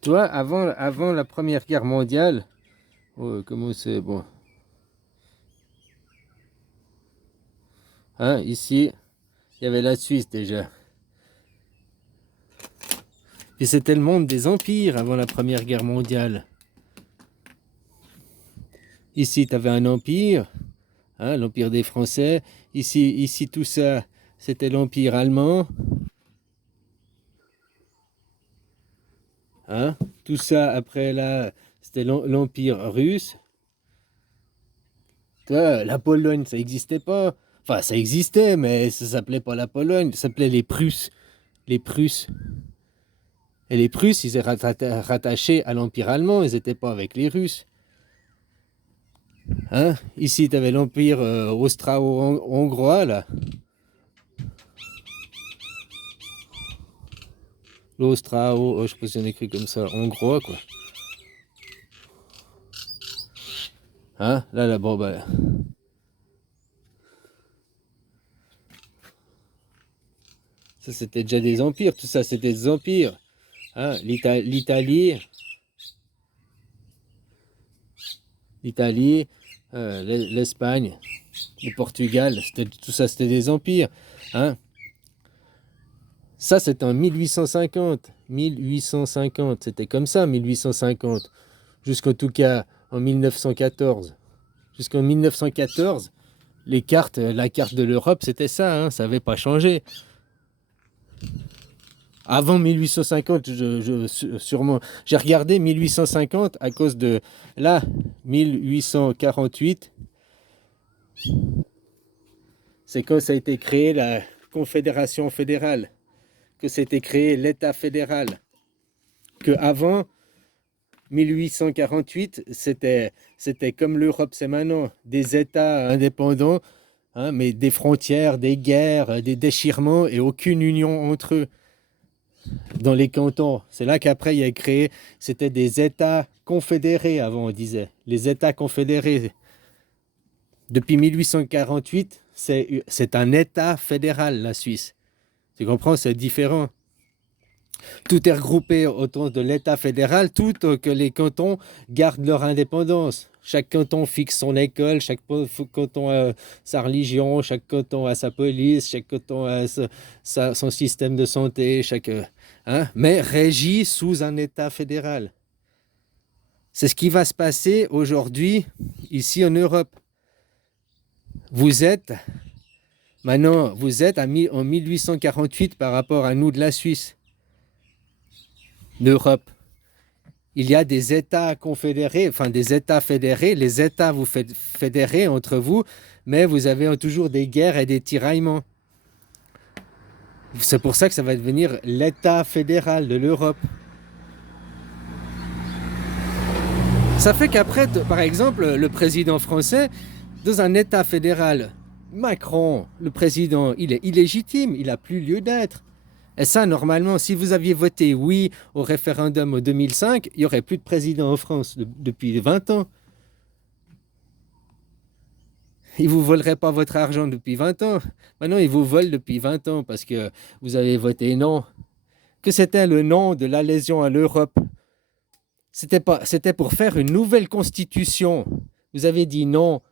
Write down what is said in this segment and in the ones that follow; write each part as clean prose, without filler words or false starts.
Tu vois, avant la Première Guerre mondiale, comment c'est bon, hein, ici, il y avait la Suisse déjà. Et c'était le monde des empires avant la Première Guerre mondiale. Ici, tu avais un empire, hein, l'empire des Français. Ici, tout ça, c'était l'empire allemand. Hein. Tout ça, après là, c'était l'empire russe. Tu vois, la Pologne, ça n'existait pas. Enfin, ça existait, mais ça s'appelait pas la Pologne, ça s'appelait les Prusses. Les Prusses. Et les Prusses, ils étaient rattachés à l'Empire allemand, ils n'étaient pas avec les Russes. Hein. Ici, tu avais l'Empire austro-hongrois, là. L'Austro, je sais pas si on écrit comme ça, hongrois, quoi. Hein. Là, bon, bah. Ça, c'était déjà des empires, tout ça, c'était des empires. Hein. L'Italie, l'Espagne, le Portugal, tout ça, c'était des empires. Hein. Ça, c'est en 1850. 1850, c'était comme ça, 1850. Jusqu'en tout cas en 1914. Jusqu'en 1914, la carte de l'Europe, c'était ça, hein, ça n'avait pas changé. Avant 1850, sûrement. J'ai regardé 1850 à cause de là, 1848, c'est quand ça a été créé la Confédération fédérale, que c'était créé l'État fédéral. Que avant 1848, c'était comme l'Europe, c'est maintenant, des États indépendants, hein, mais des frontières, des guerres, des déchirements et aucune union entre eux dans les cantons. C'est là qu'après il y a créé, c'était des États confédérés avant, on disait, les États confédérés. Depuis 1848, c'est un État fédéral, la Suisse. Tu comprends, c'est différent. Tout est regroupé autour de l'État fédéral, tout que les cantons gardent leur indépendance. Chaque canton fixe son école, chaque canton a sa religion, chaque canton a sa police, chaque canton a son système de santé, hein, mais régi sous un État fédéral. C'est ce qui va se passer aujourd'hui ici en Europe. Vous êtes, maintenant, en 1848 par rapport à nous de la Suisse, d'Europe. Il y a des États confédérés, enfin des États fédérés. Les États vous fédérez entre vous, mais vous avez toujours des guerres et des tiraillements. C'est pour ça que ça va devenir l'État fédéral de l'Europe. Ça fait qu'après, par exemple, le président français, dans un État fédéral, Macron, le président, il est illégitime, il n'a plus lieu d'être. Et ça, normalement, si vous aviez voté oui au référendum en 2005, il n'y aurait plus de président en France depuis 20 ans. Ils ne vous voleraient pas votre argent depuis 20 ans. Maintenant, ils vous volent depuis 20 ans parce que vous avez voté non. Que c'était le non de l'adhésion à l'Europe. C'était pour faire une nouvelle constitution. Vous avez dit non.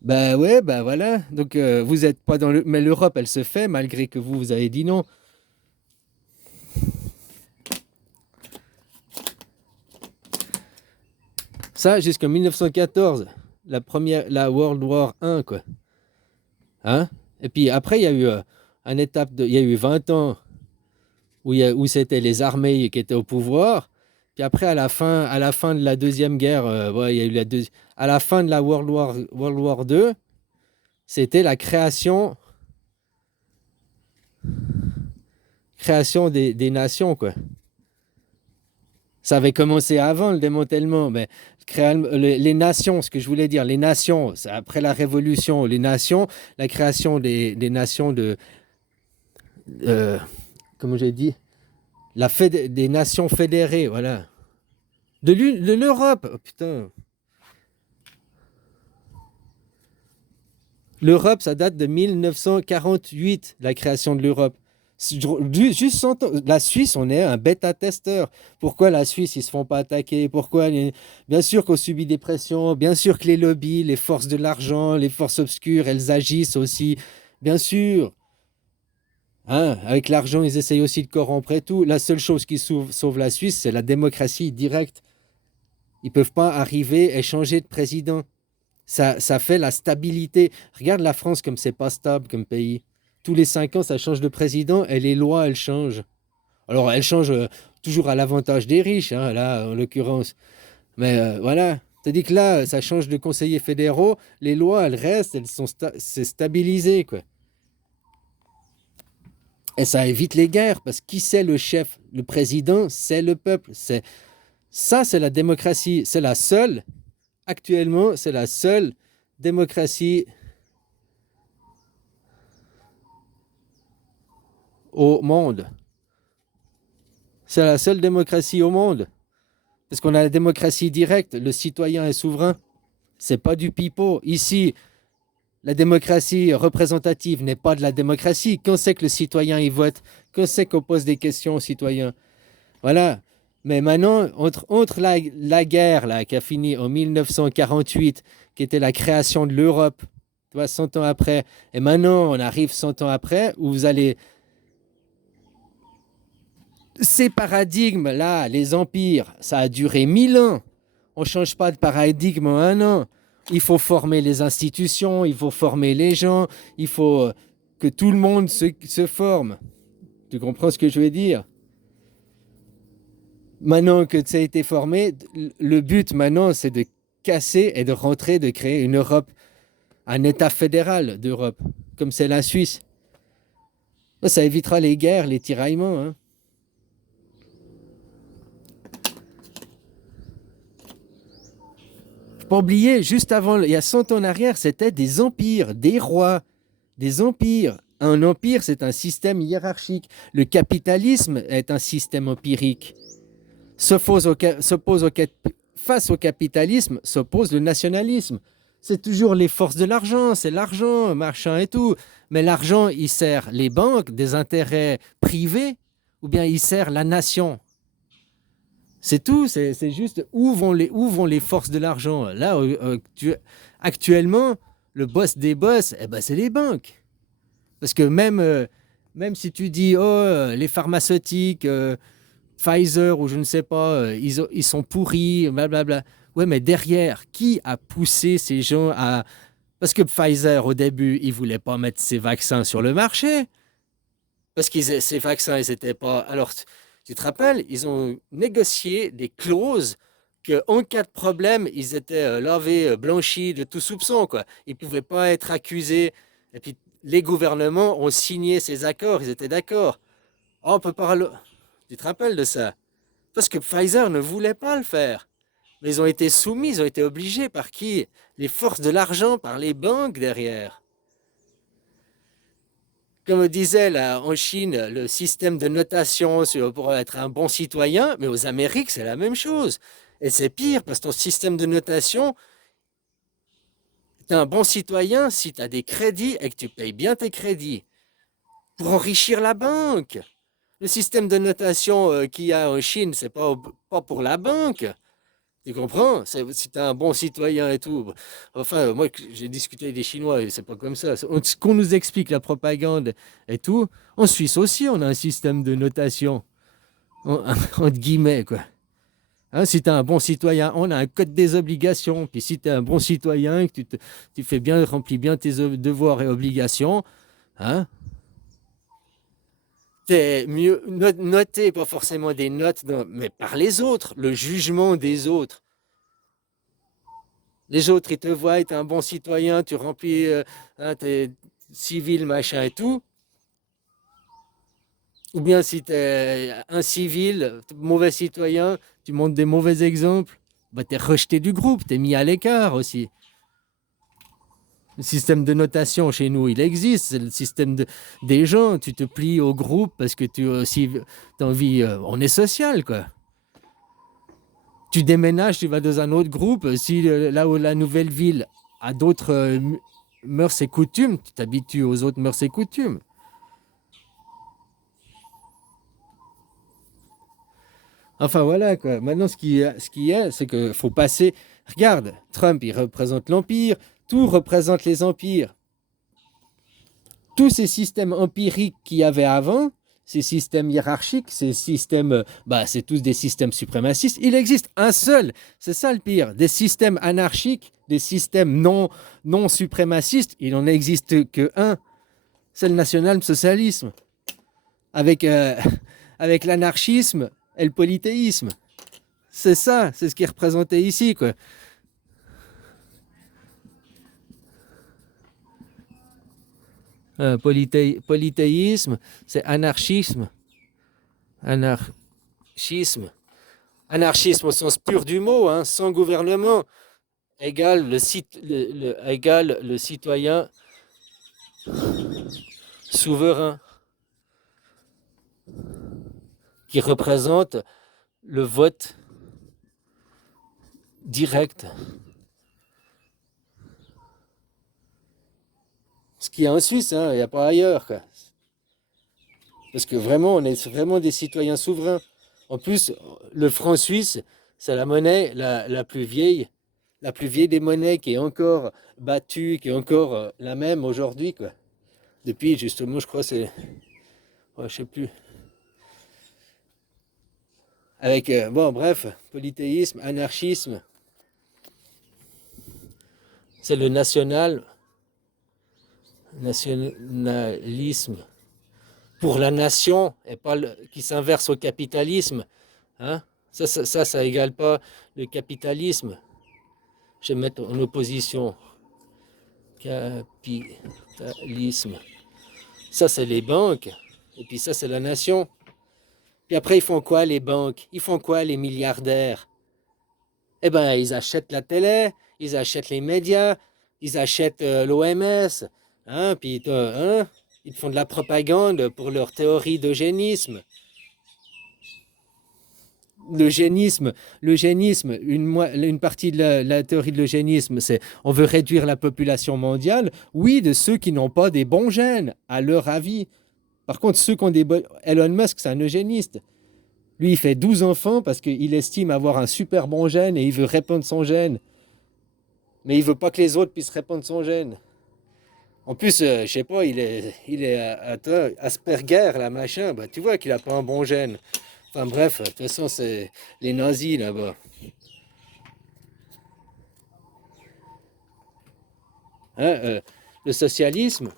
Ben ouais, ben voilà. Donc vous n'êtes pas dans le... Mais l'Europe, elle se fait malgré que vous avez dit non. Ça, jusqu'en 1914. La World War 1, quoi. Hein? Et puis après, il y a eu il y a eu 20 ans où c'était les armées qui étaient au pouvoir. Puis après, à la fin de la Deuxième Guerre, ouais, il y a eu à la fin de la World War 2, c'était la création des nations, quoi. Ça avait commencé avant le démantèlement, mais les nations, ce que je voulais dire, les nations, après la Révolution, les nations, la création des nations euh, comment j'ai dit, des nations fédérées, voilà. De l'Europe, oh, putain. L'Europe, ça date de 1948, la création de l'Europe. Juste 100 ans. La Suisse, on est un bêta-testeur. Pourquoi la Suisse, ils ne se font pas attaquer? Bien sûr qu'on subit des pressions, bien sûr que les lobbies, les forces de l'argent, les forces obscures, elles agissent aussi. Bien sûr. Hein, avec l'argent, ils essayent aussi de corrompre et tout. La seule chose qui sauve la Suisse, c'est la démocratie directe. Ils ne peuvent pas arriver et changer de président. Ça fait la stabilité. Regarde la France comme c'est pas stable comme pays. Tous les 5 ans, ça change de président et les lois, elles changent. Alors, elles changent toujours à l'avantage des riches, hein, là, en l'occurrence. Mais voilà. C'est-à-dire que là, ça change de conseillers fédéraux. Les lois, elles restent, c'est stabilisé, quoi. Et ça évite les guerres, parce que qui c'est le chef? Le président, c'est le peuple. Ça, c'est la démocratie. C'est la seule, actuellement, c'est la seule démocratie au monde. C'est la seule démocratie au monde. Parce qu'on a la démocratie directe, le citoyen est souverain. C'est pas du pipeau. Ici, la démocratie représentative n'est pas de la démocratie. Quand c'est que le citoyen y vote? Quand c'est qu'on pose des questions aux citoyens? Voilà. Mais maintenant, entre la guerre là, qui a fini en 1948, qui était la création de l'Europe, tu vois, 100 ans après, et maintenant on arrive 100 ans après, où vous allez. Ces paradigmes-là, les empires, ça a duré 1000 ans. On ne change pas de paradigme en un an. Il faut former les institutions, il faut former les gens, il faut que tout le monde se forme. Tu comprends ce que je veux dire? Maintenant que ça a été formé, le but maintenant, c'est de casser et de rentrer, de créer une Europe, un État fédéral d'Europe, comme c'est la Suisse. Ça évitera les guerres, les tiraillements, hein. Pas oublier, juste avant, il y a 100 ans en arrière, c'était des empires, des rois, des empires. Un empire, c'est un système hiérarchique. Le capitalisme est un système empirique. Face au capitalisme, s'oppose le nationalisme. C'est toujours les forces de l'argent, c'est l'argent, machin et tout. Mais l'argent, il sert les banques, des intérêts privés, ou bien il sert la nation. C'est tout, c'est juste où vont les forces de l'argent. Là, actuellement, le boss des boss, eh ben, c'est les banques. Parce que même si tu dis, oh, les pharmaceutiques, Pfizer ou je ne sais pas, ils sont pourris, blablabla. Ouais, mais derrière, qui a poussé ces gens à. Parce que Pfizer, au début, ils ne voulaient pas mettre ces vaccins sur le marché. Parce que ces vaccins, ils n'étaient pas. Alors, tu te rappelles, ils ont négocié des clauses qu'en cas de problème, ils étaient lavés, blanchis de tout soupçon, quoi. Ils ne pouvaient pas être accusés. Et puis, les gouvernements ont signé ces accords, ils étaient d'accord. Oh, on peut pas. Tu te rappelles de ça? Parce que Pfizer ne voulait pas le faire. Mais ils ont été soumis, ils ont été obligés par qui? Les forces de l'argent, par les banques derrière. Comme on disait là, en Chine, le système de notation pour être un bon citoyen, mais aux Amériques, c'est la même chose. Et c'est pire, parce que ton système de notation, tu es un bon citoyen si tu as des crédits et que tu payes bien tes crédits pour enrichir la banque. Le système de notation qu'il y a en Chine, c'est pas pour la banque. Tu comprends? Si tu es un bon citoyen et tout. Enfin, moi, j'ai discuté avec des Chinois et c'est pas comme ça. Ce qu'on nous explique, la propagande et tout. En Suisse aussi, on a un système de notation, entre guillemets, quoi. Hein, si tu es un bon citoyen, on a un code des obligations. Puis si tu es un bon citoyen, que tu fais bien, remplis bien tes devoirs et obligations, hein, t'es mieux noté, pas forcément des notes, mais par les autres, le jugement des autres. Les autres, ils te voient, tu es un bon citoyen, tu remplis, hein, t'es civil, machin et tout. Ou bien si tu es un civil, mauvais citoyen, tu montres des mauvais exemples, bah, tu es rejeté du groupe, tu es mis à l'écart aussi. Le système de notation chez nous, il existe. C'est le système des gens. Tu te plies au groupe parce que tu aussi as envie. On est social, quoi. Tu déménages, tu vas dans un autre groupe. Si là où la nouvelle ville a d'autres mœurs et coutumes, tu t'habitues aux autres mœurs et coutumes. Enfin voilà quoi. Maintenant, ce qui est, c'est qu'il faut passer. Regarde, Trump, il représente l'empire, tout représente les empires. Tous ces systèmes empiriques qu'il y avait avant, ces systèmes hiérarchiques, ces systèmes, c'est tous des systèmes suprémacistes. Il existe un seul, c'est ça le pire, des systèmes anarchiques, des systèmes non suprémacistes. Il n'en existe que un, c'est le national-socialisme, avec, avec l'anarchisme et le polythéisme. C'est ça, c'est ce qui est représenté ici, quoi. Polythéisme, c'est anarchisme. Anarchisme. Anarchisme au sens pur du mot, hein, sans gouvernement, égale égale le citoyen souverain qui représente le vote direct. Ce qu'il y a en Suisse, hein, il n'y a pas ailleurs, quoi. Parce que vraiment, on est vraiment des citoyens souverains. En plus, le franc suisse, c'est la monnaie la plus vieille des monnaies qui est encore battue, qui est encore la même aujourd'hui, quoi. Depuis, justement, je crois, c'est, ouais, je sais plus. Avec, bon, bref, polythéisme, anarchisme, c'est le nationalisme pour la nation et pas qui s'inverse au capitalisme. Hein? Ça égale pas le capitalisme. Je vais mettre en opposition. Capitalisme. Ça, c'est les banques. Et puis ça, c'est la nation. Puis après, ils font quoi, les banques? Ils font quoi, les milliardaires? Eh ben, ils achètent la télé, ils achètent les médias, ils achètent l'OMS. Hein, puis hein, ils font de la propagande pour leur théorie d'eugénisme. L'eugénisme, une partie de la théorie de l'eugénisme, c'est on veut réduire la population mondiale, oui, de ceux qui n'ont pas des bons gènes, à leur avis. Par contre, ceux qui ont des bons... Elon Musk, c'est un eugéniste. Lui, il fait 12 enfants parce qu'il estime avoir un super bon gène et il veut répandre son gène. Mais il veut pas que les autres puissent répandre son gène. En plus, je sais pas, il est atteint Asperger, là, machin. Bah, tu vois qu'il a pas un bon gène. Enfin bref, de toute façon, c'est les nazis là-bas. Hein, le socialisme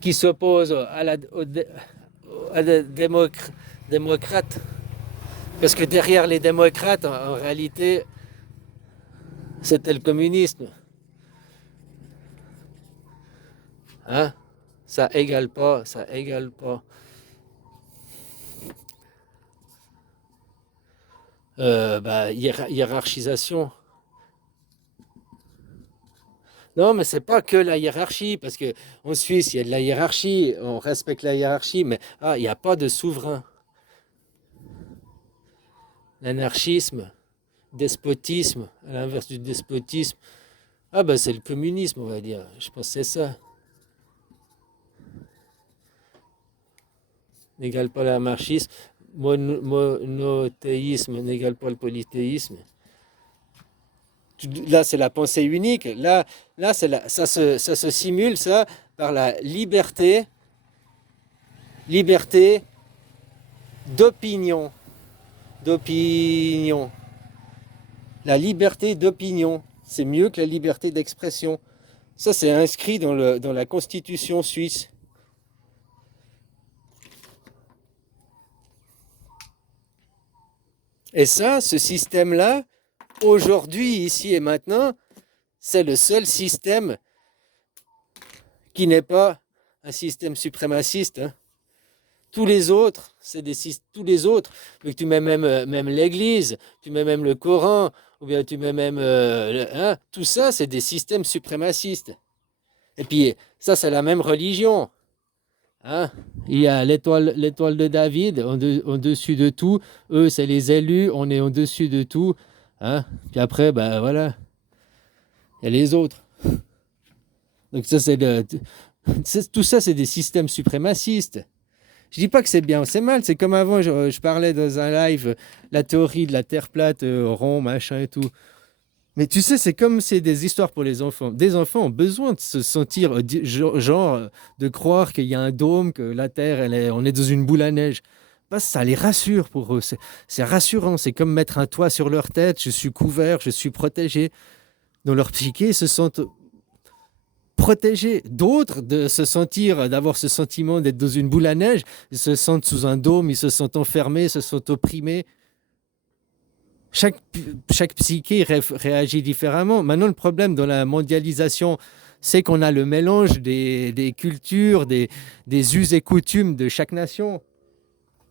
qui s'oppose à la démocrates. Parce que derrière les démocrates, en réalité, c'était le communisme. Hein? Ça égale pas, ça égale pas. Hiérarchisation. Non, mais c'est pas que la hiérarchie, parce que en Suisse, il y a de la hiérarchie, on respecte la hiérarchie, mais il n'y a pas de souverain. L'anarchisme, despotisme, à l'inverse du despotisme, c'est le communisme, on va dire. Je pense que c'est ça. N'égale pas l'anarchisme. Monothéisme n'égale pas le polythéisme. Là, c'est la pensée unique. Là ça se simule, ça, par la liberté d'opinion. D'opinion. La liberté d'opinion, c'est mieux que la liberté d'expression. Ça, c'est inscrit dans la Constitution suisse. Et ça, ce système-là, aujourd'hui, ici et maintenant, c'est le seul système qui n'est pas un système suprémaciste. Hein. Tous les autres, tous les autres. Donc tu mets même l'Église, tu mets même le Coran, ou bien tu mets même... tout ça, c'est des systèmes suprémacistes. Et puis, ça, c'est la même religion. Hein. Il y a l'étoile de David au-dessus de tout. Eux, c'est les élus, on est au-dessus de tout. Hein. Puis après, voilà, il y a les autres. Donc ça, c'est Tout ça, c'est des systèmes suprémacistes. Je dis pas que c'est bien ou c'est mal, c'est comme avant, je parlais dans un live, la théorie de la Terre plate, rond, machin et tout. Mais tu sais, c'est comme c'est des histoires pour les enfants. Des enfants ont besoin de se sentir, de croire qu'il y a un dôme, que la Terre, on est dans une boule à neige. Parce que ça les rassure pour eux. C'est rassurant. C'est comme mettre un toit sur leur tête. Je suis couvert, je suis protégé. Dans leur psyché, ils se sentent protégés. D'autres, de se sentir, d'avoir ce sentiment d'être dans une boule à neige, ils se sentent sous un dôme, ils se sentent enfermés, ils se sentent opprimés. Chaque, chaque psyché réagit différemment. Maintenant, le problème dans la mondialisation, c'est qu'on a le mélange des cultures, des us et coutumes de chaque nation.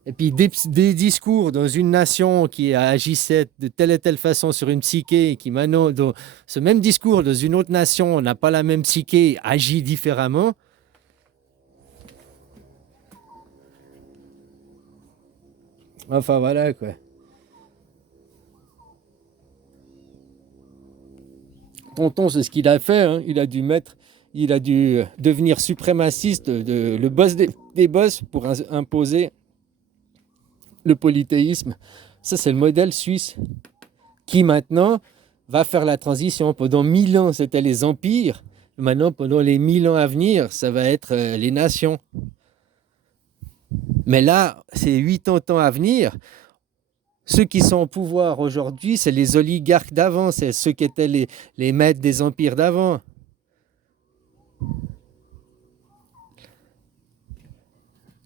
Et puis des discours dans une nation qui agissait de telle et telle façon sur une psyché, et qui maintenant, dans ce même discours dans une autre nation, n'a pas la même psyché, agit différemment. Enfin voilà quoi. Tonton, c'est ce qu'il a fait, hein. Il a dû devenir suprémaciste, le boss des boss pour imposer le polythéisme. Ça, c'est le modèle suisse qui maintenant va faire la transition. Pendant 1000 ans, c'était les empires. Maintenant, pendant les 1000 ans à venir, ça va être les nations. Mais là, ces 80 ans à venir, ceux qui sont au pouvoir aujourd'hui, c'est les oligarques d'avant, c'est ceux qui étaient les maîtres des empires d'avant.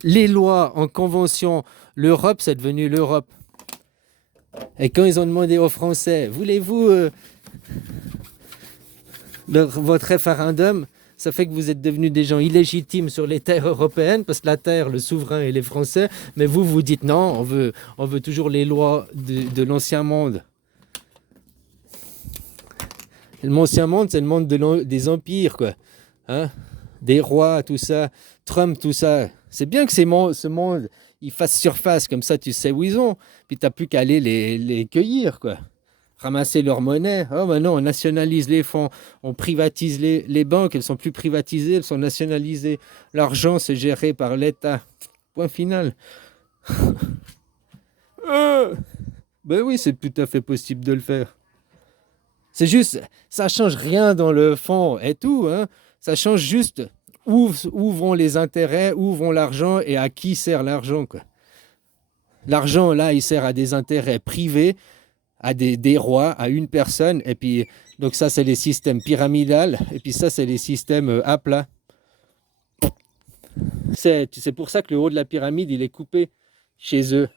Les lois en convention, l'Europe, c'est devenu l'Europe. Et quand ils ont demandé aux Français, voulez-vous votre référendum, ça fait que vous êtes devenus des gens illégitimes sur les terres européennes, parce que la terre, le souverain et les Français, mais vous dites non, on veut toujours les lois de l'ancien monde. Et l'ancien monde, c'est le monde des empires, quoi. Hein? Des rois, tout ça, Trump, tout ça. C'est bien que ce monde, il fasse surface, comme ça tu sais où ils sont, puis tu n'as plus qu'à aller les cueillir, quoi. Ramasser leur monnaie. Oh, maintenant, on nationalise les fonds, on privatise les banques, elles sont plus privatisées, elles sont nationalisées. L'argent, c'est géré par l'État. Point final. Ben oui, c'est tout à fait possible de le faire. C'est juste, ça change rien dans le fond et tout, hein. Ça change juste où vont les intérêts, où vont l'argent et à qui sert l'argent, quoi. L'argent, là, il sert à des intérêts privés, à des rois, à une personne. Et puis, donc ça, c'est les systèmes pyramidaux. Et puis ça, c'est les systèmes à plat. C'est pour ça que le haut de la pyramide, il est coupé chez eux.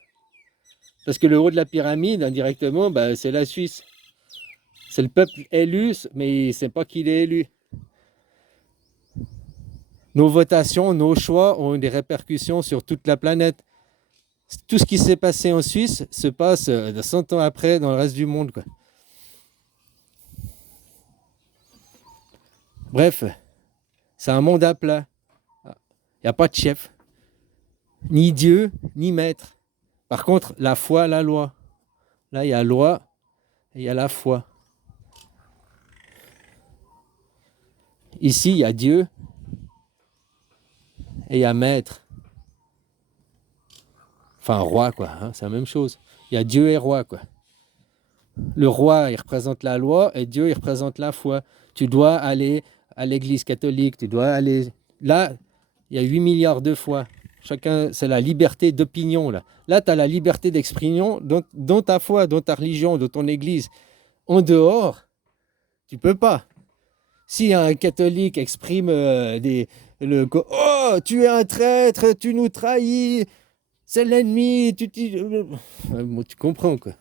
Parce que le haut de la pyramide, indirectement, bah, c'est la Suisse. C'est le peuple élu, mais il ne sait pas qu'il est élu. Nos votations, nos choix ont des répercussions sur toute la planète. Tout ce qui s'est passé en Suisse se passe 100 ans après dans le reste du monde, quoi. Bref, c'est un monde à plat. Il n'y a pas de chef, ni Dieu, ni maître. Par contre, la foi, la loi. Là, il y a la loi et il y a la foi. Ici, il y a Dieu et il y a maître. Enfin, roi, quoi. Hein, c'est la même chose. Il y a Dieu et roi, quoi. Le roi, il représente la loi et Dieu, il représente la foi. Tu dois aller à l'église catholique, tu dois aller... Là, il y a 8 milliards de fois. Chacun, c'est la liberté d'opinion, là. Là, tu as la liberté d'expression dans ta foi, dans ta religion, dans ton église. En dehors, tu peux pas. Si un catholique exprime oh, tu es un traître, tu nous trahis, c'est l'ennemi, tu comprends, quoi.